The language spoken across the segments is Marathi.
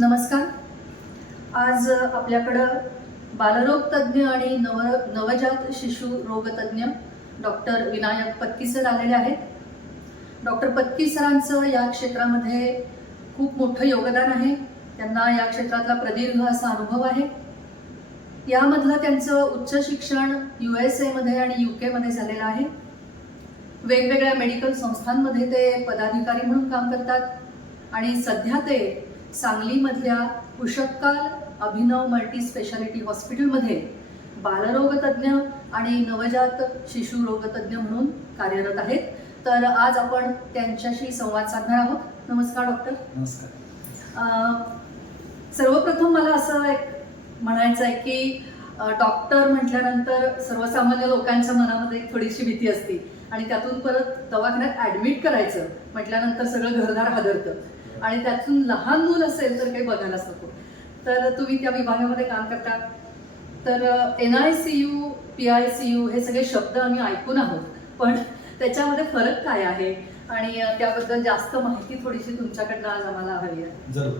नमस्कार. आज आपल्याकडं बालरोग तज्ज्ञ आणि नवजात शिशु रोग तज्ज्ञ डॉक्टर विनायक पत्की सर आलेले आहेत. डॉक्टर पत्की सरांचं या क्षेत्रामध्ये खूप मोठं योगदान आहे. त्यांना या क्षेत्रातला प्रदीर्घ असा अनुभव आहे. यामधलं त्यांचं उच्च शिक्षण USA मध्ये आणि UK मध्ये झालेलं आहे. वेगवेगळ्या मेडिकल संस्थांमध्ये ते पदाधिकारी म्हणून काम करतात आणि सध्या ते सांगलीमधल्या कुशकाल अभिनव मल्टी स्पेशालिटी हॉस्पिटलमध्ये बालरोग तज्ज्ञ आणि नवजात शिशु रोग तज्ज्ञ म्हणून कार्यरत आहेत. तर आज आपण त्यांच्याशी संवाद साधणार आहोत. नमस्कार डॉक्टर. नमस्कार. सर्वप्रथम मला असं एक म्हणायचं आहे की डॉक्टर म्हटल्यानंतर सर्वसामान्य लोकांच्या मनामध्ये थोडीशी भीती असते आणि त्यातून परत दवाखान्यात ॲडमिट करायचं म्हटल्यानंतर सगळं घरदार हादरतं आणि त्यातून लहान मूल असेल तर काही बघायलाच नको. तर तुम्ही त्या विभागामध्ये काम करता. तर NICU PICU हे सगळे शब्द आम्ही ऐकून आहोत, पण त्याच्यामध्ये फरक काय आहे आणि त्याबद्दल जास्त माहिती थोडीशी तुमच्याकडनं आज आम्हाला हवी आहे. जरूर.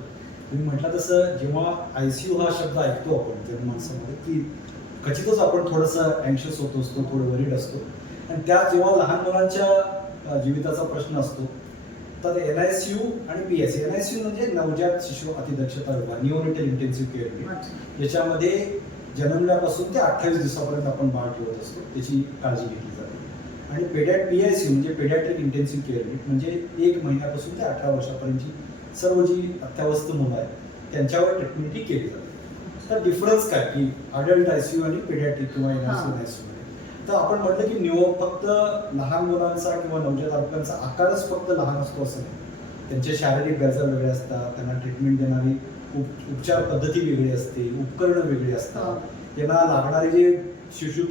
तुम्ही म्हटलं तसं जेव्हा ICU हा शब्द ऐकतो आपण तेव्हा माणसामध्ये की खचितच आपण थोडंसं अँक्शियस होत असतो, थोडं वरीड असतो. आणि त्यात जेव्हा लहान मुलांच्या जीविताचा प्रश्न असतो तर NICU आणि PICU. NICU म्हणजे नवजात शिशु अतिदक्षता विभाग, निओनेटल इंटेन्सिव्ह केअर युनिट. याच्यामध्ये जन्मल्यापासून ते 28 दिवसापर्यंत आपण बाळ ठेवत असतो, त्याची काळजी घेतली जाते. आणि PICU म्हणजे पेडियाट्रिक इंटेन्सिव्ह केअर युनिट म्हणजे 1 महिन्यापासून ते 18 वर्षापर्यंतची सर्व जी अत्यावस्थ मुलं आहेत त्यांच्यावर ट्रीटमेंट ही केली जाते. तर डिफरन्स काय की अडल्ट ICU आणि पेडियाट्रिक किंवा NICU मध्ये तर आपण म्हटलं की फक्त लहान मुलांचा किंवा नवजात बालकांचा आकारच फक्त लहान असतो असं नाही. त्यांचे शारीरिक गरजा वेगळ्या असतात, त्यांना ट्रीटमेंट देणारी उपचार पद्धती वेगळी असते, उपकरणं वेगळी असतात. त्यांना लागणारे जे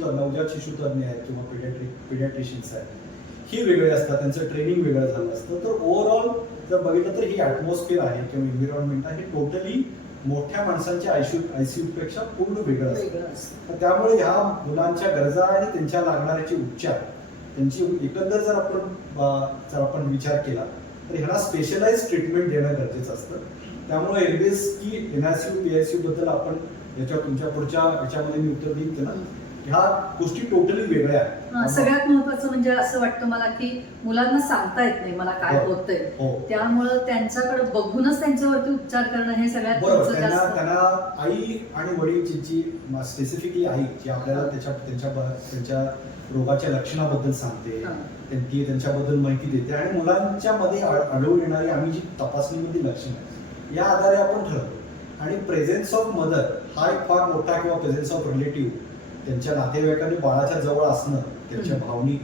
नवजात शिशु तज्ज्ञ आहेत किंवा पेडियाट्रिशियन्स आहेत ही वेगळे असतात, त्यांचं ट्रेनिंग वेगळं झालं असतं. तर ओव्हरऑल जर बघितलं तर ही ॲटमॉस्फिअर आहे किंवा एन्व्हायरमेंट आहे हे टोटली मोठ्या माणसांच्या ICU पेक्षा पूर्ण वेगळं असतं. त्यामुळे ह्या मुलांच्या गरजा आणि त्यांच्या लागणाऱ्याचे उपचार त्यांची एकंदर जर आपण विचार केला तर ह्याला स्पेशलाइज ट्रीटमेंट देणं गरजेचं असतं. त्यामुळे एरवेज की NICU PICU बद्दल आपण तुमच्या पुढच्या याच्यामध्ये मी उत्तर देईन ना, ह्या गोष्टी टोटली वेगळ्या आहेत. सगळ्यात महत्वाचं म्हणजे असं वाटतं मला की मुलांना सांगता येत नाही मला काय होतंय, त्यामुळं त्यांच्याकडे बघूनच त्यांच्यावरती उपचार करणं हे सगळ्यात महत्त्वाचं. त्यांना आई आणि वडील जी स्पेसिफिकली आई जी आपल्याला त्यांच्या रोगाच्या लक्षणाबद्दल सांगते, त्यांच्याबद्दल माहिती देते आणि मुलांच्या मध्ये आढळून येणारी आम्ही जी तपासणीमध्ये लक्षणं आहेत या आधारे आपण ठरवतो. आणि प्रेझेन्स ऑफ मदर हा एक फार मोठा किंवा प्रेझेन्स ऑफ रिलेटिव्ह त्यांच्या नातेवाईकांनी बाळाच्या जवळ असणं त्यांच्या भावनिक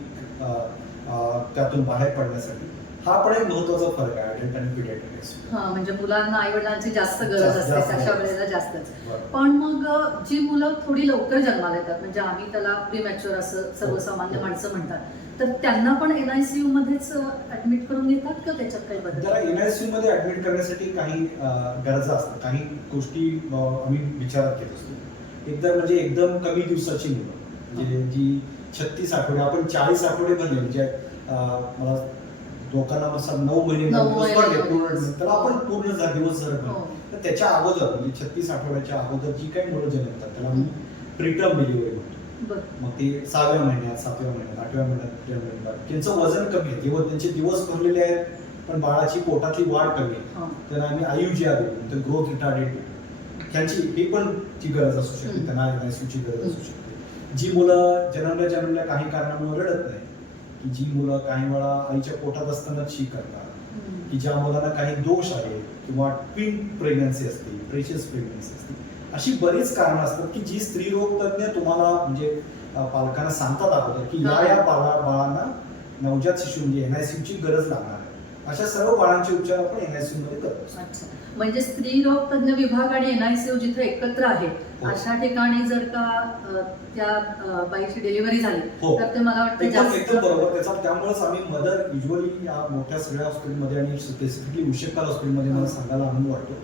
त्यातून बाहेर पडण्यासाठी हा पण एक महत्त्वाचा फरक आहे अडल्ट आणि पीडियाट्रिक. म्हणजे मुलांना आई वडिलांची जास्त गरज असते अशा वेळेला जास्तच. पण मग जी मुलं थोडी लवकर जन्माला येतात म्हणजे आम्ही त्याला प्रीमॅच्युअर असं सर्वसामान्य माणसं म्हणतात, तर त्यांना पण NICU मध्येच ऍडमिट करून घेतात का त्याच्यात काही बदल? त्याला NICU मध्ये ऍडमिट करण्यासाठी काही गरजा असतात, काही गोष्टी आम्ही विचारात घेत असतो. एकतर म्हणजे एकदम कमी दिवसाची मुलं म्हणजे जी 36 आठवडे आपण 40 आठवडे भरले म्हणजे मला लोकांना 9 महिने तर आपण पूर्ण दिवस जर तर त्याच्या अगोदर म्हणजे 36 आठवड्याच्या अगोदर जी काही मुलं जन्मतात त्याला मी प्रीटर्म डिलिव्हरी म्हणतो. मग ते 6व्या महिन्यात 7व्या महिन्यात 8व्या महिन्यात जन्मतात. त्यांचं वजन कमी आहे किंवा त्यांचे दिवस भरलेले आहेत पण बाळाची पोटातली वाढ कमी आहे, त्यांना आम्ही IUGR देतो, ग्रोथ रिटार्डेड त्यांची ही पण ची गरज असू शकते, त्यांना NICU ची गरज असू शकते. जी मुलं जन्मल्या काही कारणामुळे रडत नाही, की जी मुलं काही वेळा आईच्या पोटात असताना शी करतात, की ज्या मुलांना काही दोष आहे किंवा ट्विन प्रेग्नन्सी असते, प्रेशियस प्रेग्नन्सी असते, अशी बरीच कारणं असतात की जी स्त्रीरोग तज्ञ तुम्हाला म्हणजे पालकांना सांगतात अगोदर की या बाळांना नवजात शिशु म्हणजे NICU ची गरज लागणार आहे. अशा सर्व बाळांचे उपचार आपण NICU मध्ये करतो. म्हणजे स्त्री रोग तज्ञ विभाग आणि NICU जिथे एकत्र आहे अशा ठिकाणी जर का त्या बाईची डिलिव्हरी झाली तर ते मला वाटतं एकदम बरोबर. त्यामुळेच आम्ही मदर युजली या मोठ्या सगळ्या हॉस्पिटलमध्ये आणि स्पेसिफिकली उशकाल हॉस्पिटलमध्ये मला सांगायला आनंद वाटतो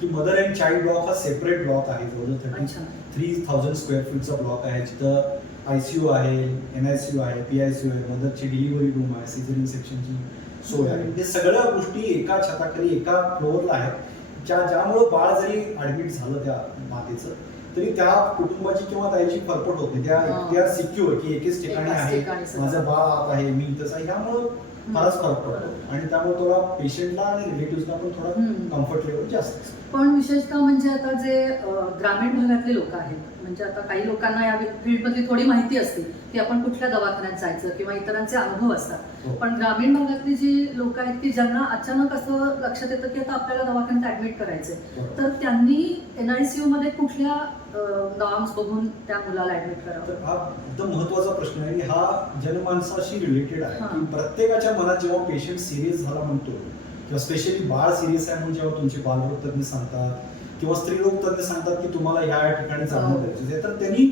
की मदर अँड चाइल्ड ब्लॉक हा सेपरेट ब्लॉक आहे. जवळजवळ 33,000 स्क्वेअर फीटचा ब्लॉक आहे जिथं ICU आहे, NICU आहे, PICU आहे, मदरची डिलिव्हरी रूम आहे, सिझरिंग सेक्शनची सोय आहे. हे सगळ्या गोष्टी एका छताखाली एका फ्लोअरला आहेत ज्यामुळं बाळ जरी ऍडमिट झालं त्या मातेचं तरी त्या कुटुंबाची किंवा त्याची फरफट होत नाही. त्या सिक्युअर की एकेच ठिकाणी एकाच आहे, ठिकाणी सगळं. माझं बाळ आत आहे, मी इथंच आहे, ह्यामुळं फारच फरक पडतो आणि त्यामुळे थोडा पेशंटला आणि रिलेटिव्हला पण थोडा कम्फर्ट लेवल जास्त असतो. पण विशेषतः म्हणजे आता जे ग्रामीण भागातले लोक आहेत, म्हणजे आता काही लोकांना या फील्डमधली थोडी माहिती असते की आपण कुठल्या दवाखान्यात जायचं किंवा इतरांचे अनुभव असतात. हो. पण ग्रामीण भागातली जी लोक आहेत की ज्यांना अचानक असं लक्षात येतं की आता आपल्याला दवाखान्यात ऍडमिट करायचंय, बरोबर. तर त्यांनी NICU मध्ये कुठल्या नॉर्म्स बघून त्या मुलाला ऍडमिट करावं? तर हा एकदम महत्वाचा प्रश्न आहे आणि हा जनमानसाशी रिलेटेड आहे हा. की प्रत्येकाच्या मनात जेव्हा पेशंट सिरियस झाला म्हणतो किंवा स्पेशली बाळ सिरियस आहे म्हणून जेव्हा तुमचे बालरोग तज्ञ सांगतात किंवा स्त्रीरोग तज्ञ सांगतात की तुम्हाला या ठिकाणी जाणं गरजेचं आहे, तर त्यांनी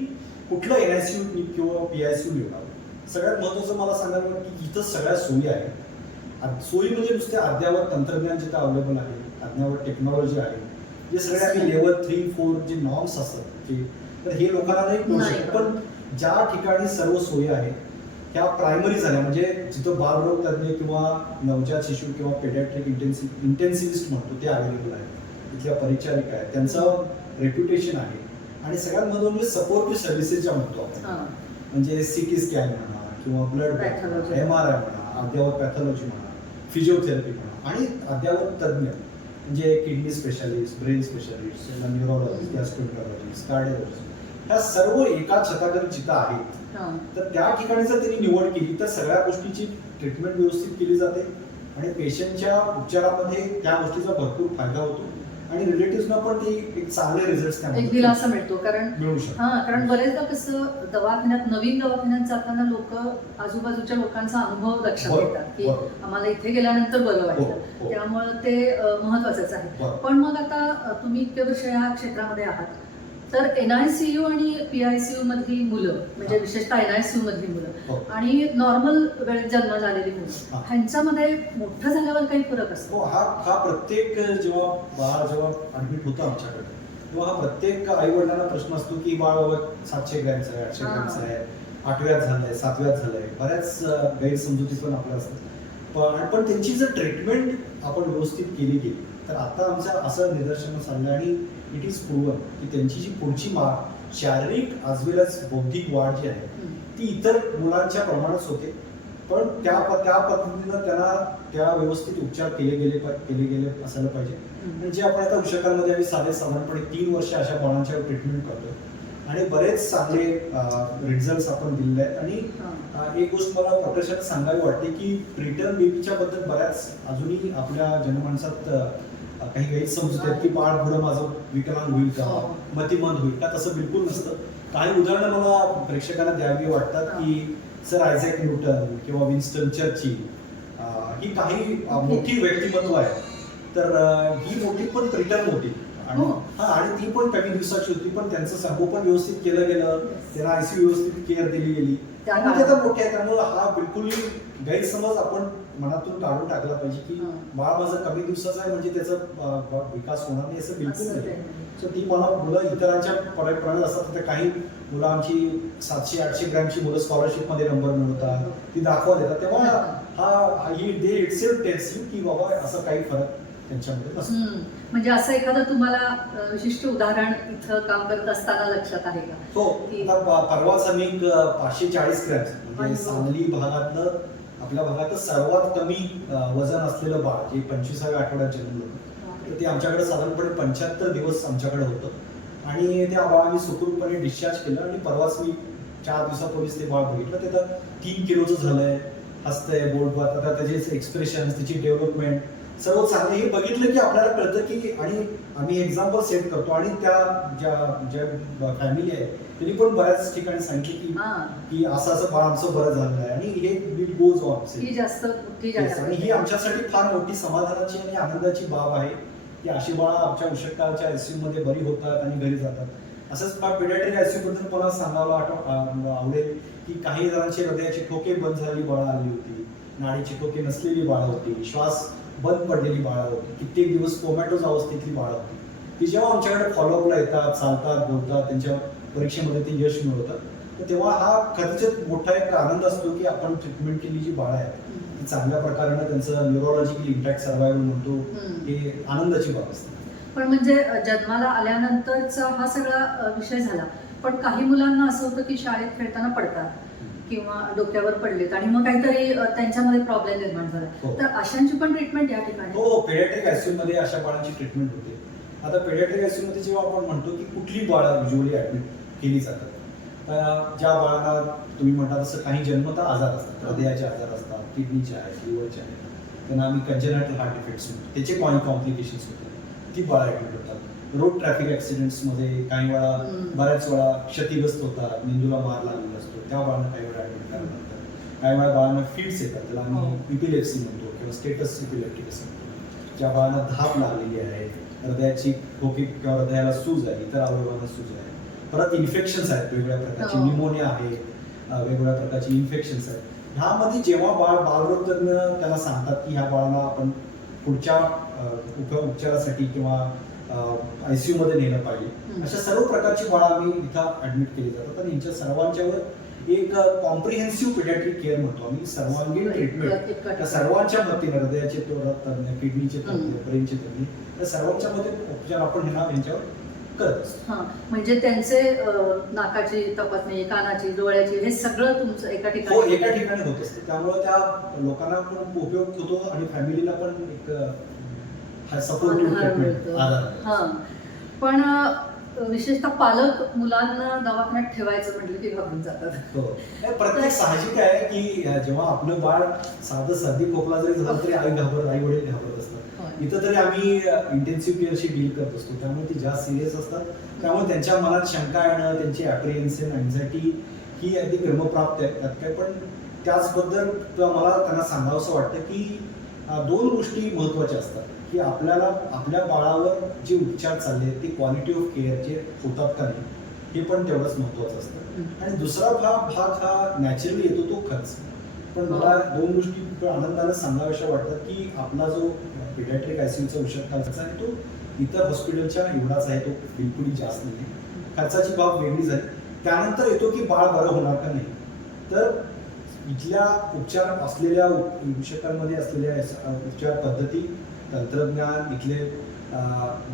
कुठलं NICU किंवा PICU निवडावं. सगळ्यात महत्वाचं मला सांगायला वाटतं की जिथं सगळ्या सोयी आहेत. सोयी म्हणजे नुसते अद्यावत तंत्रज्ञान जिथं अवेलेबल आहे, अद्यावत टेक्नॉलॉजी आहे, जे सगळे आम्ही लेवल 3-4 जे नॉर्म्स असतात की तर हे लोकांना नाही कळू शकत. पण ज्या ठिकाणी सर्व सोयी आहेत त्या प्रायमरी झाल्या म्हणजे जिथं बालरोग तज्ञ किंवा नवजात शिशु किंवा पेडियाट्रिक इंटेन्सिव्हिस्ट म्हणतो ते अवेलेबल आहेत, तिथल्या परिचारिका आहेत, त्यांचं रेप्युटेशन आहे आणि सगळ्यात महत्त्वाचं म्हणजे सपोर्टिव्ह सर्व्हिसेस ज्या म्हणतो आपण, म्हणजे CT स्कॅन म्हणा किंवा ब्लड Pathology. MRI म्हणा, अद्यावत पॅथॉलॉजी म्हणा, फिजिओथेरपी म्हणा आणि अद्यावत तज्ञ म्हणजे kidney specialist, brain specialist, neurologist, gastroenterologist, cardiologist, ह्या सर्व एका छताखाली जिथं आहेत तर त्या ठिकाणी जर त्यांनी निवड केली तर सगळ्या गोष्टीची ट्रीटमेंट व्यवस्थित केली जाते आणि पेशंटच्या उपचारामध्ये त्या गोष्टीचा भरपूर फायदा होतो आणि रिलेटिव्हना पण ती एक चांगले रिझल्ट एक दिलासा मिळतो. कारण मिळू शकतो. कारण बरेचदा कसं नवीन दवाखान्यात जाताना लोक आजूबाजूच्या लोकांचा अनुभव लक्षात बरोबर, घेतात की बरोबर. आम्हाला इथे गेल्यानंतर बरं हो, वाटलं, हो. त्यामुळे ते महत्वाचंच आहे. बरोबर. पण मग आता तुम्ही इतके वर्ष या क्षेत्रामध्ये आहात, तर NICU आणि PICU मधली मुलं म्हणजे विशेषतः NICU मधली हो. मुलं आणि नॉर्मल वेळेत जन्म झालेली मुलं हा. ह्यांच्यामध्ये मोठं झाल्यावर काही फरक असतो? हो, हा प्रत्येक जेव्हा बाळ ऍडमिट होतं आमच्याकडे तेव्हा हा प्रत्येक आई वडिलांना प्रश्न असतो की बाळ बाबा 700 ग्रॅमचं आहे, 800 ग्रॅमचं आहे, 8व्यात झालंय, 7व्यात झालंय, बऱ्याच गैरसमजुती पण आपल्या असतात. पण त्यांची जर ट्रीटमेंट आपण व्यवस्थित केली गेली तर आता आमचं असं निदर्शनास आलं आणि इट इज प्रूव्हन की त्यांची जी पुढची शारीरिक as well as बौद्धिक वाढ जी आहे ती इतर मुलांच्या प्रमाणात होते. पण त्या पद्धतीनं त्यांना त्या व्यवस्थित उपचार केले गेले असायला पाहिजे. आणि जे आपण आता उषकांमध्ये आम्ही साधारणपणे 3 वर्ष अशा बाळांच्या ट्रीटमेंट करतो आणि बरेच चांगले रिझल्ट आपण दिलेले आहेत. आणि एक गोष्ट मला प्रत्यक्षात सांगावी वाटते की प्रीटर्म बेबीच्या बद्दल बऱ्याच अजूनही आपल्या जनमानसात काही गैरसमजूत आहेत की बाळ पुढं माझं विकलांग होईल का, मतिमंद होईल का, तसं बिलकुल नसतं. काही उदाहरणं मला प्रेक्षकांना द्यावी वाटतात की सर आयझॅक न्यूटन किंवा विन्स्टन चर्चिल ही काही मोठी व्यक्तिमत्व आहे. तर ही मोठी पण प्रीटर्म होती आणि ती पण कमी दिवसाची होती, पण त्यांचं संगोपन व्यवस्थित केलं गेलं, त्यांना ICU व्यवस्थित केअर दिली गेली, त्यामुळे आता मोठे आहे. त्यामुळे हा बिलकुल गैरसमज आपण मनातून काढून टाकला पाहिजे की बाळ माझं कमी दिवसाचं आहे म्हणजे त्याचा विकास होणार नाही, असं बिलकुल नाही. सो ती मुलं इतरांच्या प्रमाणात असतात. तर काही मुलं आमची 700-800 ग्रॅमची मुलं स्कॉलरशिपमध्ये नंबर मिळवतात, ती दाखवा देतात, तेव्हा दे इटसेल्फ टेल्स यू की बाबा असं काही फरक त्यांच्यामध्ये नसतो. म्हणजे असं एखादं तुम्हाला विशिष्ट उदाहरण इथं काम करत असताना लक्षात आहे का? हो, आता परवाच आम्ही 540 ग्रॅम म्हणजे सांगली भागातलं आपल्या भागात सर्वात कमी वजन असलेलं बाळ जे 25व्या आठवड्यात जन्मलं तर ते आमच्याकडे साधारणपणे 75 दिवस आमच्याकडे होतं आणि त्या बाळाने सुखरूपपणे डिस्चार्ज केलं. आणि परवाच मी 4 दिवसापूर्वीच ते बाळ बघितलं, ते तर 3 किलोचं झालंय, हसतंय, बोलबात, आता त्याचे एक्सप्रेशन, त्याची डेव्हलपमेंट सर्व चांगलं हे बघितलं की आपल्याला कळतं की. आणि आम्ही एक्झाम्पल सेट करतो आणि त्या ज्या फॅमिली आहे त्यांनी पण बऱ्याच ठिकाणी सांगितलं की असं बाळ आमचं बरं झालं आहे आणि हे इट गोज ऑन. आणि ही आमच्यासाठी फार मोठी समाधानाची आणि आनंदाची बाब आहे की अशी बाळा आमच्या उषकाच्या ICU मध्ये बरी होतात आणि घरी जातात. असंच पेडियाट्रिक ICU बद्दल मला सांगायला आवडेल की काही जणांची हृदयाची ठोके बंद झालेली बाळं आली होती, नाडीची ठोके नसलेली बाळं होती, श्वास बंद पडलेली बाळं होती, कित्येक दिवस कोमॅटोज अवस्थेतली बाळं होती, की जेव्हा आमच्याकडे फॉलोअपला येतात, चालतात, बोलतात, त्यांच्या परीक्षेमध्ये ते यश मिळवतात, तर तेव्हा हा कदाचित मोठा एक आनंद असतो की आपण ट्रीटमेंट केली जी बाळं आहेत ती चांगल्या प्रकारे त्यांचं न्यूरोलॉजिकल इंटॅक्ट सर्वायवल म्हणतो, हे आनंदाची बाब असते. पण म्हणजे जन्माला आल्यानंतरचा हा सगळा विषय झाला. पण काही मुलांना असं होतं की शाळेत खेळताना पडतात किंवा डोक्यावर पडलेत आणि मग काहीतरी त्यांच्यामध्ये प्रॉब्लेम निर्माण झाला. हो. तर अशांची पण ट्रीटमेंट या ठिकाणी हो, पेडियाट्रिक आयसीयू मध्ये अशा बाळांची ट्रीटमेंट होते. आता पेडियाट्रिक आयसीयू मध्ये जेव्हा आपण म्हणतो की कुठली बाळं युजली ऍडमिट केली जातात, तर ज्या बाळांना तुम्ही म्हणता तसं काही जन्मतः आजार असतात, हृदयाचे आजार असतात, किडनीचे आहेत, लिव्हरचे आहेत, त्यांना आम्ही कंजेनायटल हार्ट डिफेक्ट्स म्हणतो, त्याचे काही कॉम्प्लिकेशन्स होतात, ती बाळं ऍडमिट होतात. रोड ट्रॅफिक ऍक्सिडेंट्स मध्ये काही वेळा बऱ्याच वेळा क्षतिग्रस्त होतात, मेंदूला मार लागलेला असतो, त्या बाळांना काही वेळा ऍडमिट करावं लागतं. काही वेळा बाळांना फिट्स येतात, त्याला आम्ही इपिलेप्सी म्हणतो किंवा स्टेटस इपिलेप्टिक असं म्हणतो. ज्या बाळांना धाप लागलेली आहे, हृदयाची खोकी किंवा हृदयाला सूज आहे, इतर अवयवांना सूज आहे, परत इन्फेक्शन्स आहेत, वेगवेगळ्या प्रकारची न्यूमोनिया आहे, वेगवेगळ्या प्रकारची इन्फेक्शन्स आहेत. ह्यामध्ये जेव्हा बालरोग तज्ञ त्याला सांगतात की ह्या बाळाला आपण पुढच्या उपचारासाठी किंवा आयसीयू मध्ये नेलं पाहिजे, अशा सर्व प्रकारची बाळं आम्ही इथं ऍडमिट केली जातात. आणि यांच्या सर्वांच्यावर एक कॉम्प्रिहेन्सिव्ह पेडियाट्रिक केअर म्हणतो आम्ही, सर्वांगीण ट्रीटमेंट त्या सर्वांच्या मदतीने, हृदयाचे तज्ञ, किडनीचे तज्ञ, ब्रेनचे तज्ञ, त्या सर्वांच्या मध्ये उपचार आपण यांच्यावर करत असतो. म्हणजे त्यांचे नाकाची तपासणी, कानाची, डोळ्याची, हे सगळं तुमचं एका हो, ठिकाणी एका ठिकाणी होत असते. त्यामुळे त्या लोकांना पण उपयोग होतो आणि फॅमिलीला पण एक सपोर्टिव्ह ट्रीटमेंट आधार. पण विशेषतः पालक मुलांना दवाखान्यात ठेवायचं म्हटलं की घाबरून जातात. हो, प्रत्येक साहजिक आहे की जेव्हा आपलं बाळ साधं सर्दी खोकला जरी झालं तरी आई वडील घाबरत असतात. इथं तरी आम्ही इंटेन्सिव्ह केअरशी डील करत असतो, त्यामुळे ती जास्त सिरियस असतात. त्यामुळे त्यांच्या मनात शंका येणं, त्यांची ॲप्रिहेन्शन, अँझायटी ही अगदी क्रमप्राप्त आहे, त्यात काय. पण त्याचबद्दल मला त्यांना सांगावंसं वाटतं की दोन गोष्टी महत्त्वाच्या असतात की आपल्याला आपल्या बाळावर जे उपचार चालले ते क्वालिटी ऑफ केअर जे होतात का नाही, हे पण तेवढंच महत्त्वाचं असतं. आणि दुसरा भाग हा नॅचरली येतो, तो खर्च. पण मला दोन गोष्टी आनंदाने सांगाव्याशा वाटतात की आपला जो पेडियाट्रिक आयसीयूचा औषध खर्च आहे तो इतर हॉस्पिटलच्या एवढाच आहे, तो बिलकुलही जास्त नाही. खर्चाची बाब वेगळी झाली. त्यानंतर येतो की बाळ बरं होणार का नाही. तर इथल्या उपचार असलेल्या औषधांमध्ये असलेल्या उपचार पद्धती, तंत्रज्ञान, इथले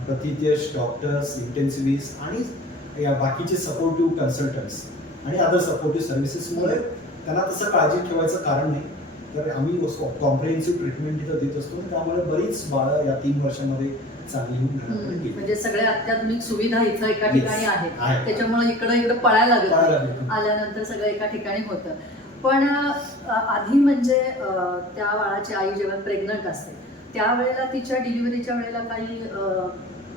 प्रतितेश डॉक्टर्स, इंटेन्सिव्हिस्ट आणि या बाकीचे सपोर्टिव्ह कन्सल्टंट्स आणि अदर सपोर्टिव्ह सर्व्हिसेसमुळे त्यांना तसं काळजी ठेवायचं कारण नाही. तर आम्ही कॉम्प्रिहेन्सिव्ह ट्रीटमेंट इथं देत असतो, त्यामुळे बरीच बाळं या 3 वर्षांमध्ये चांगली होऊन गेली. म्हणजे सगळ्या अत्याधुनिक सुविधा इथं एका ठिकाणी आहेत, त्याच्यामुळे इकडे पळायला लागत, आल्यानंतर सगळं एका ठिकाणी होतं. पण आधी म्हणजे त्या बाळाची आई जेव्हा प्रेग्नंट असते त्यावेळेला तिच्या डिलिव्हरीच्या वेळेला काही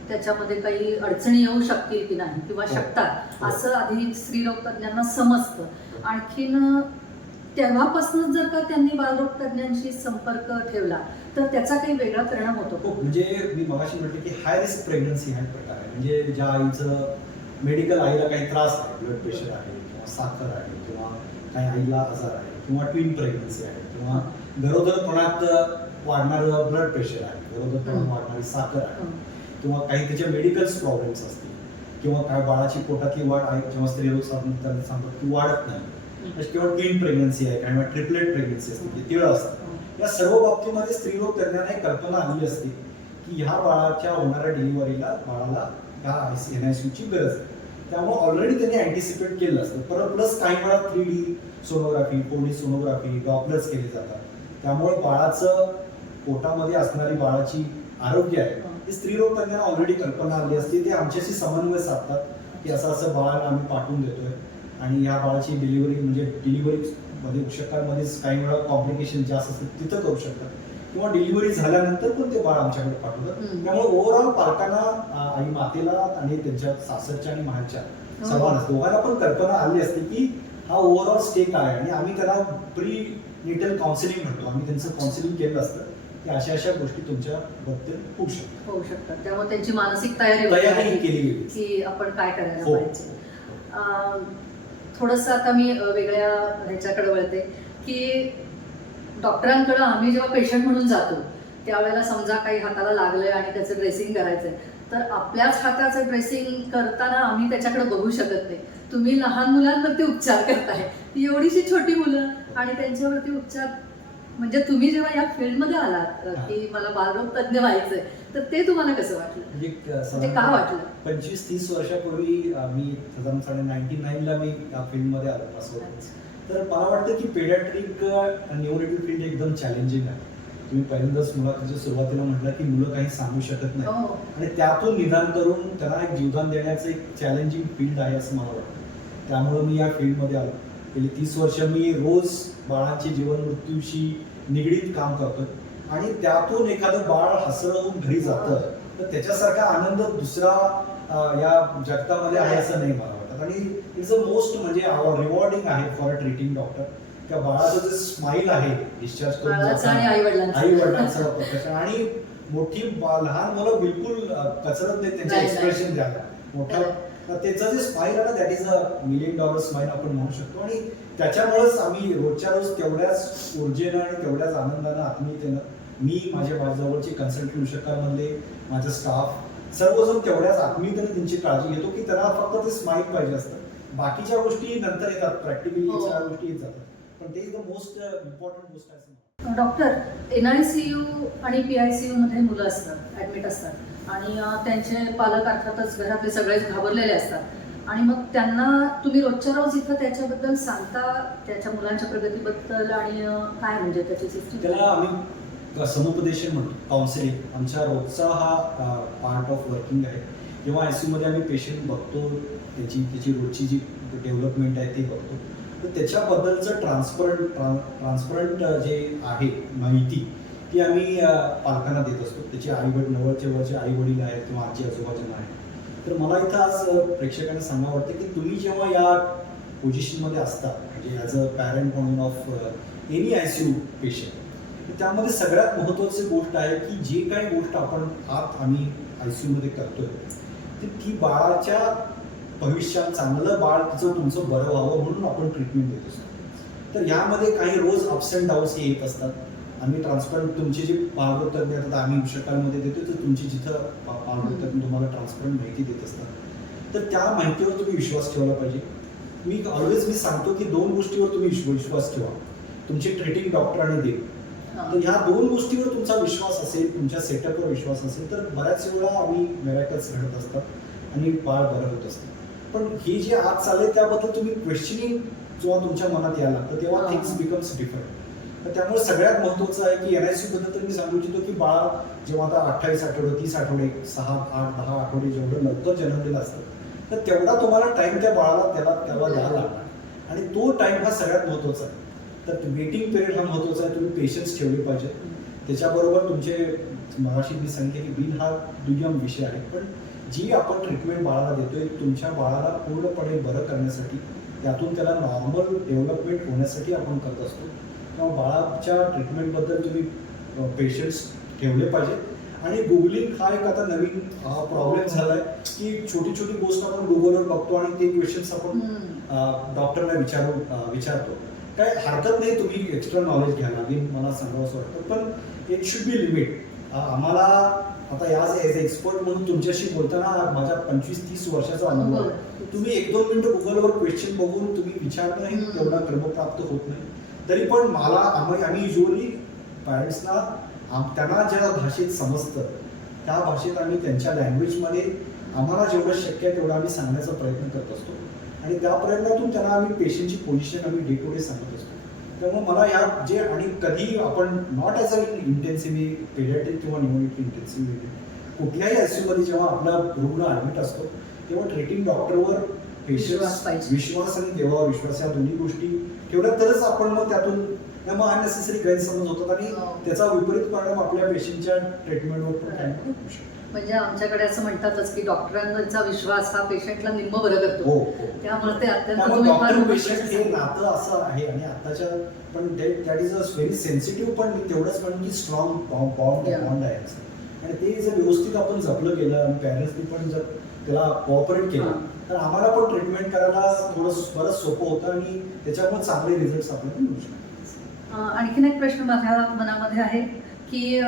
त्याच्यामध्ये काही अडचणी येऊ शकतील की नाही किंवा शकतात असं आधी स्त्रीरोग तज्ञांना समजतं. आणखीन तेव्हापासूनच जर का त्यांनी बालरोग तज्ञांशी संपर्क ठेवला तर त्याचा काही वेगळा परिणाम होतो. म्हणजे मी मगाशी म्हटलं की हाय रिस्क प्रेग्नन्सी हा प्रकार आहे. म्हणजे ज्या आईचं मेडिकल आईला काही त्रास आहे, ब्लड प्रेशर आहे किंवा साखर आहे किंवा काही आईला आजार आहे किंवा ट्विन प्रेग्नन्सी आहे किंवा गरोदरपणात वाढणारं ब्लड प्रेशर आहे, गरोदरपणात वाढणारी साखर आहे किंवा काही त्याच्या मेडिकल्स प्रॉब्लेम्स असतील किंवा काय बाळाची पोटातली वाढ आहे जेव्हा स्त्रीरोग सांगतात की वाढत नाही किंवा ट्विन प्रेग्नन्सी आहे किंवा ट्रिपलेट प्रेग्नन्सी असते, ते तिळं असतं. या सर्व बाबतीमध्ये स्त्रीरोग तज्ञांना एक कल्पना आली असते की ह्या बाळाच्या होणाऱ्या डिलिव्हरीला बाळाला ह्या NICUची गरज आहे. त्यामुळे ऑलरेडी त्यांनी अँटिसिपेट केलं असतं. परत प्लस काही वेळा 3D sonography, 4D sonography, Doppler's केले जातात. त्यामुळे बाळाचं पोटामध्ये असणारी बाळाची आरोग्य आहे हे स्त्रीरोग तज्ञांना ऑलरेडी कल्पना आली असते. ते आमच्याशी समन्वय साधतात की असं बाळ आम्ही पाठवून देतोय आणि ह्या बाळाची डिलिव्हरी म्हणजे डिलिव्हरीमध्ये उपचारामध्येच काही वेळा कॉम्प्लिकेशन जास्त असतात तिथं करू शकतात किंवा डिलिव्हरी झाल्यानंतर पण ते बाळ आमच्याकडे पाठवतात. त्यामुळे ओव्हरऑल पालकांना आणि मातेला आणि त्यांच्या सासरच्या आणि माहेरच्या सर्वांना दोघांना पण कल्पना आली असते की हा ओव्हरऑल स्टे काय आहे. आणि आम्ही त्याला प्री निटल काउन्सिलिंग म्हणतो, आम्ही त्यांचं काउन्सिलिंग केलं असतं की अशा अशा गोष्टी तुमच्याबद्दल होऊ शकतात. त्यामुळे त्यांची मानसिक तयारी केली गेली की आपण काय करायला पाहिजे. थोडंसं आता मी वेगळ्या ह्याच्याकडे वळते की डॉक्टरांकडे आम्ही जेव्हा पेशंट म्हणून जातो त्यावेळेला समजा काही हाताला लागलंय आणि त्याचं ड्रेसिंग करायचंय तर आपल्याच हाताचं ड्रेसिंग करताना आम्ही त्याच्याकडे बघू शकत नाही. तुम्ही लहान मुलांवरती उपचार करताय, एवढीशी छोटी मुलं आणि त्यांच्यावरती उपचार म्हणजे तुम्ही जेव्हा या फील्डमध्ये आलात हा. की मला बालरोग तज्ञ व्हायचंय, तर ते तुम्हाला कसं वाटलं? म्हणजे म्हणजे का वाटलं? 25-30 वर्षापूर्वी मी साधारण 99ला मी या फील्डमध्ये आलो असं होतं. तर मला वाटतं की पेडियाट्रिक न्यूरोलॉजी फील्ड एकदम चॅलेंजिंग आहे. तुम्ही पहिल्यांदाच मुलाखतीच्या सुरुवातीला म्हटलं की मुलं काही सांगू शकत नाही हो. आणि त्यातून निदान करून त्यांना एक जीवदान देण्याचं एक चॅलेंजिंग फील्ड आहे असं मला वाटतं. त्यामुळं मी या फील्डमध्ये आलो. गेली 30 वर्ष मी रोज बाळांची जीवन मृत्यूशी निगडीत काम करतोय आणि त्यातून एखादं बाळ हसरं होऊन घरी जातं तर त्याच्यासारखा आनंद दुसरा या जगतामध्ये आहे असं नाही मला वाटत. आणि इट्स अ मोस्ट म्हणजे रिवॉर्डिंग आहे फॉर अ ट्रीटिंग डॉक्टर. त्या बाळाचं जे स्माईल आहे डिस्चार्ज करून बाळाचं आणि आई-वडिलांचं. आई वडिलांचं प्रकाशन आणि मोठी लहान मुलं बिलकुल कचरत नाही त्यांचे नाही, एक्सप्रेशन द्यायला मोठं त्याचं जे स्माईल आहे ना दॅट इज अ $1,000,000 स्माईल आपण म्हणू शकतो. आणि त्याच्यामुळेच आम्ही रोजच्या रोज तेवढ्याच ऊर्जेनं आणि तेवढ्याच आनंदानं आत्मीयतेनं मी माझ्याजवळचे कन्सल्टंट विषयकांमधले माझा स्टाफ सर्वजण तेवढ्याच आत्मीयतेने त्यांची काळजी घेतो की त्यांना फक्त ते स्माईल पाहिजे असतं. बाकीच्या गोष्टी नंतर येतात, प्रॅक्टिकली हो. सगळ्या गोष्टी येत जातात, पण ते इज द मोस्ट इम्पॉर्टंट गोष्ट आहे. डॉक्टर, NICU आणि PICU मध्ये मुलं असतात, ऍडमिट असतात आणि त्यांचे पालक अर्थातच घरातले सगळेच घाबरलेले असतात आणि मग त्यांना तुम्ही रोजच्या रोज इथं त्याच्याबद्दल सांगता, त्याच्या मुलांच्या प्रगतीबद्दल आणि काय म्हणजे त्याची सिस्टीम? त्याला आम्ही समुपदेशन म्हणतो, काउन्सिलिंग आमचा रोजचा हा पार्ट ऑफ वर्किंग आहे. जेव्हा ICU मध्ये आम्ही पेशंट बघतो त्याची रोजची जी डेव्हलपमेंट आहे ते बघतो, तर त्याच्याबद्दलचं ट्रान्सपरंट जे आहे माहिती ती आम्ही पालकांना देत असतो. त्याचे वरचे आई वडील आहेत किंवा आजी आजोबाजना आहेत. तर मला इथं आज प्रेक्षकांना सांगावं वाटतं की तुम्ही जेव्हा या पोझिशनमध्ये असता म्हणजे ॲज अ पॅरेंट म्हणून ऑफ एनी ICU पेशंट, त्यामध्ये सगळ्यात महत्त्वाची गोष्ट आहे की जे काही गोष्ट आपण आम्ही ICU मध्ये करतोय ती बाळाच्या भविष्यात चांगलं बाळ तिचं तुमचं बरं व्हावं म्हणून आपण ट्रीटमेंट देत असतो. तर यामध्ये काही रोज अप्स अँड डाऊन्स हे येत असतात. आम्ही ट्रान्सपरंट तुमचे जे बालरोग तज्ञ असतात आम्ही विषयकांमध्ये देतो, तर तुमची जिथं बालरोग तज्ञ तुम्हाला ट्रान्सपरंट माहिती देत असतात, तर त्या माहितीवर तुम्ही विश्वास ठेवला पाहिजे. मी सांगतो की 2 गोष्टीवर तुम्ही विश्वास ठेवा, तुमचे ट्रीटिंग डॉक्टर आणि देव. तर ह्या 2 गोष्टीवर तुमचा विश्वास असेल, तुमच्या सेटअपवर विश्वास असेल, तर बऱ्याच वेळा आम्ही मिरॅकल्स घडत असतात आणि बाळ बरं होत असतं. पण हे जे आज चाललंय त्याबद्दल तुम्ही क्वेश्चनिंग जेव्हा तुमच्या मनात यायला लागतं तेव्हा थिंग्स बिकम्स डिफरंट. तर त्यामुळे सगळ्यात महत्त्वाचं आहे की NICU बद्दल तर मी सांगू इच्छितो की बाळ जेव्हा आता 28 आठवडे 30 आठवडे 6, 8, 10 आठवडे जेवढं लवकर जन्मलेलं असतं तर तेवढा तुम्हाला टाइम त्या बाळाला त्याला द्यायला लागणार आणि तो टाइम हा सगळ्यात महत्त्वाचा आहे. तर वेटिंग पिरियड हा महत्त्वाचा आहे. तुम्ही पेशन्स ठेवले पाहिजे. त्याच्याबरोबर तुमचे मगाशी मी सांगितले की बिल हा दुय्यम विषय आहे, पण जी आपण ट्रीटमेंट बाळाला देतोय तुमच्या बाळाला पूर्णपणे बरं करण्यासाठी, त्यातून त्याला नॉर्मल डेव्हलपमेंट होण्यासाठी आपण करत असतो. तेव्हा बाळाच्या ट्रीटमेंटबद्दल तुम्ही पेशन्स ठेवले पाहिजेत. आणि गुगलिंग हा एक आता नवीन प्रॉब्लेम झाला आहे की छोटी छोटी गोष्ट आपण गुगलवर बघतो आणि ते क्वेश्चन्स आपण डॉक्टरला विचारतो. काय हरकत नाही तुम्ही एक्स्ट्रा नॉलेज घ्यायला, मला सांगावं असं वाटतं, पण इट शुड बी लिमिट. आम्हाला आता याच ॲज एक्सपर्ट म्हणून तुमच्याशी बोलताना माझ्या 25-30 वर्षाचा अनुभव आहे. तुम्ही 1-2 मिनिटं गुगलवर क्वेश्चन बघून तुम्ही विचारणं हे तेवढा क्रमप्राप्त होत नाही. तरी पण आम्ही युजली पॅरेंट्सना त्यांना ज्या भाषेत समजतं त्या भाषेत आम्ही त्यांच्या लँग्वेजमध्ये आम्हाला जेवढं शक्य आहे तेवढं आम्ही सांगण्याचा प्रयत्न करत असतो आणि त्या प्रयत्नातून त्यांना आम्ही पेशंटची पोझिशन आम्ही डे टू डे सांगत असतो. त्यामुळे मला या जे आणि कधी आपण not as a intensive paediatric किंवा न्यूरोलॉजी इंटेन्सिव्ह कुठल्याही ICU मध्ये जेव्हा आपला रुग्ण ॲडमिट असतो तेव्हा ट्रीटिंग डॉक्टरवर पेशंट विश्वास आणि देवावर विश्वास या दोन्ही गोष्टी ठेवल्या तरच आपण मग त्यातून मग अननेसेसरी गैरसमज होतात आणि त्याचा विपरीत परिणाम आपल्या पेशंटच्या ट्रीटमेंटवर पण काय होऊ शकतो. म्हणजे आमच्याकडे असं म्हणतातच की डॉक्टरांचा विश्वास हा पेशंटला निम्म बरं करतो. हो. त्यामुळे ते अत्यंत डॉक्टर पेशंट हे नातं असं आहे आणि आताच्या पण that is a very sensitive, पण मी तेवढंच म्हणून की स्ट्रॉंग बॉन्ड आहे आणि ते जर व्यवस्थित आपण जपलं गेलं आणि पॅरेंट्सनी पण जर त्याला कोऑपरेट केलं तर आम्हाला पण ट्रीटमेंट करायला बरंच सोपं होतं आणि त्याच्यामुळे चांगले रिझल्ट्स आपल्याला मिळू शकतात. आणखीन एक प्रश्न माझ्या मनामध्ये आहे की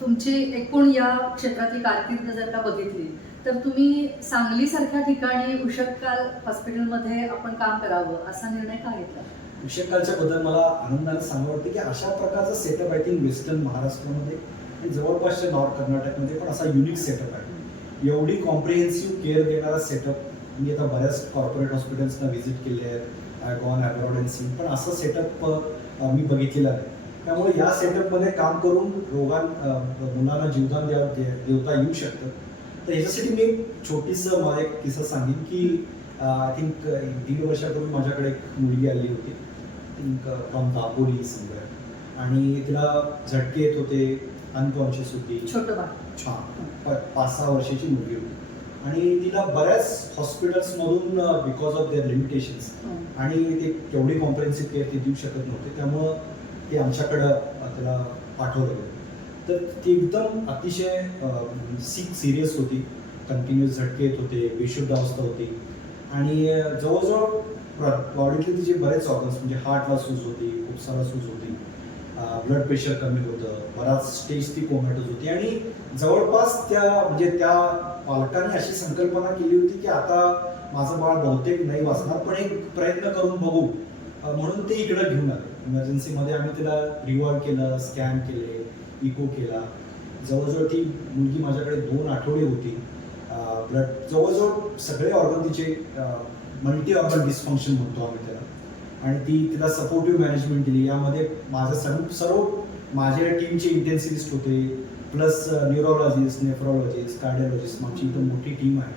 तुमची एकूण या क्षेत्रातली कारकीर्द जर का बघितली तर तुम्ही सांगलीसारख्या ठिकाणी उशक्काल हॉस्पिटलमध्ये आपण काम करावं असा निर्णय का घेतला? उशेकालच्या बद्दल मला आनंदाने सांगावं वाटतं की अशा प्रकारचा सेटअप आय थिंक वेस्टर्न महाराष्ट्रामध्ये आणि जवळपासच्या नॉर्थ कर्नाटकमध्ये पण असा युनिक सेटअप आहे. एवढी कॉम्प्रिहेन्सिव्ह केअर देणारा सेटअप मी आता बऱ्याच कॉर्पोरेट हॉस्पिटल्सना व्हिजिट केले आहेत, I gone abroad and seen, पण असं सेटअप मी बघितलेलं आहे. त्यामुळे या सेटअपमध्ये काम करून मुलांना जीवदान देवता येऊ शकतं. तर ह्याच्यासाठी मी एक छोटीसं मला एक किस्सा सांगेन की आय थिंक 1.5 वर्षापूर्वी माझ्याकडे एक मुलगी आली होती, थिंक फ्रॉम दापोली समवेअर, आणि तिला झटके येत होते, अनकॉन्शियस होती, छोटं बाळ. छान 5-6 वर्षाची मुलगी होती, आणि तिला बऱ्याच हॉस्पिटल्समधून बिकॉज ऑफ देअर लिमिटेशन्स आणि ते तेवढी कॉम्प्रिहेन्सिव्ह केअर ते देऊ शकत नव्हते, त्यामुळं ते आमच्याकडं त्याला पाठवलं गेलं. तर ती एकदम अतिशय सिरियस होती, कंटिन्युअस झटके येत होते, बेशुद्ध अवस्था होती, आणि जवळजवळ बॉडीतले तिचे बरेच ऑर्गन्स म्हणजे हार्टला सूज होती, फुफ्साला सूज होती, ब्लड प्रेशर कमी होतं, बराच स्टेज ती कोमॅटोज होती, आणि जवळपास त्या पालकांनी अशी संकल्पना केली होती की आता माझं बाळ बहुतेक नाही वाचणार, पण एक प्रयत्न करून बघू, म्हणून ते इकडं घेऊन आले. इमर्जन्सीमध्ये आम्ही तिला रिवॉर्ड केलं, स्कॅन केले, इको केला. जवळजवळ ती मुलगी माझ्याकडे 2 आठवडे होती. ब्लड जवळजवळ सगळे ऑर्गन तिचे मल्टी ऑर्गन डिस्फंक्शन म्हणतो आम्ही त्याला, आणि तिला सपोर्टिव्ह मॅनेजमेंट दिली. यामध्ये सर्व माझ्या टीमचे इंटेन्सिव्हिस्ट होते, प्लस न्यूरोलॉजिस्ट, नेफ्रोलॉजिस्ट, कार्डिओलॉजिस्ट, आमची इथं मोठी टीम आहे.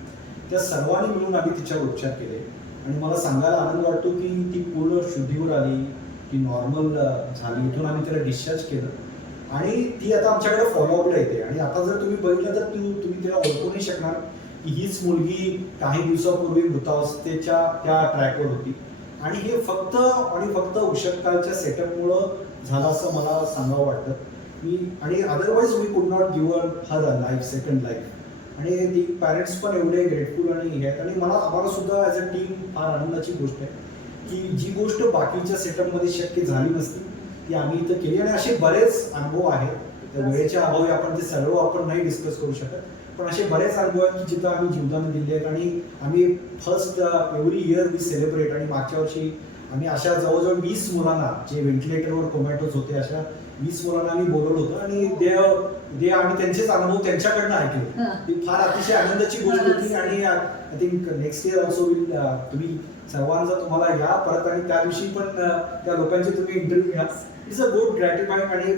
त्या सर्वांनी मिळून आम्ही तिच्यावर उपचार केले, आणि मला सांगायला आनंद वाटतो की ती पूर्ण शुद्धीवर आली, ती नॉर्मल झाली. इथून आम्ही तिला डिस्चार्ज केलं, आणि ती आता आमच्याकडे फॉलोअपला येते. आणि आता जर तुम्ही बघितलं तर तुम्ही तिला ओळखू नाही शकणार की हीच मुलगी काही दिवसापूर्वी मृतावस्थेच्या त्या ट्रॅकवर होती, आणि हे फक्त उशक्कालच्या सेटअपमुळं झालं असं मला सांगावं वाटतं. आणि अदरवाईज वी कुड not give her a life, second life. आणि ती पॅरेंट्स पण एवढे ग्रेटफुल आणि हे आहेत. आणि आम्हाला सुद्धा ॲज अ टीम फार आनंदाची गोष्ट आहे की जी गोष्ट बाकीच्या सेटअपमध्ये शक्य झाली नसती ती आम्ही इथं केली. आणि असे बरेच अनुभव आहेत, वेळेच्या अभावी आपण ते सर्व नाही डिस्कस करू शकत, पण असे बरेच अनुभव आहेत की जिथं आम्ही जीवदान दिले आहेत. आणि आम्ही first every year we celebrate, आणि मागच्या वर्षी आम्ही अशा जवळजवळ 20 मुलांना जे व्हेंटिलेटरवर कोमॅटोज होते, अशा 20 मुलांना आम्ही बोलवलं होतं, आणि ते आम्ही त्यांचेच अनुभव त्यांच्याकडनं ऐकले. ती फार अतिशय आनंदाची गोष्ट होती. आणि I think next year also will तुम्ही सर्वांचा तुम्हाला या परत, आणि त्या दिवशी पण त्या लोकांचे तुम्ही इंटरव्ह्यू घ्या. इट्स अ गुड ग्रॅटिफाईंग आणि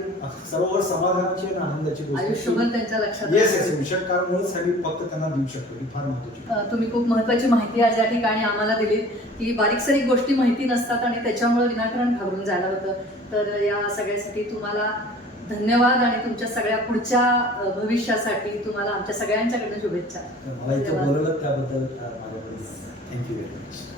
सर्ववर समाधानाची आणि आनंदाची गोष्ट. आयुष्यभर त्यांच्या लक्षात. येस येस, विषयकारामुळेच आम्ही फक्त त्यांना देऊ शकतो, ही फार महत्त्वाची. तुम्ही खूप महत्त्वाची माहिती आज या ठिकाणी आम्हाला दिली की बारीक सारीक गोष्टी माहिती नसतात, आणि त्याच्यामुळे विनाकारण घाबरून जायला होतं. तर या सगळ्यासाठी तुम्हाला धन्यवाद, आणि तुमच्या सगळ्या पुढच्या भविष्यासाठी तुम्हाला आमच्या सगळ्यांच्याकडनं शुभेच्छा. मला इथं बोलवलं त्याबद्दल माझ्याकडे थँक्यू व्हेरी मच.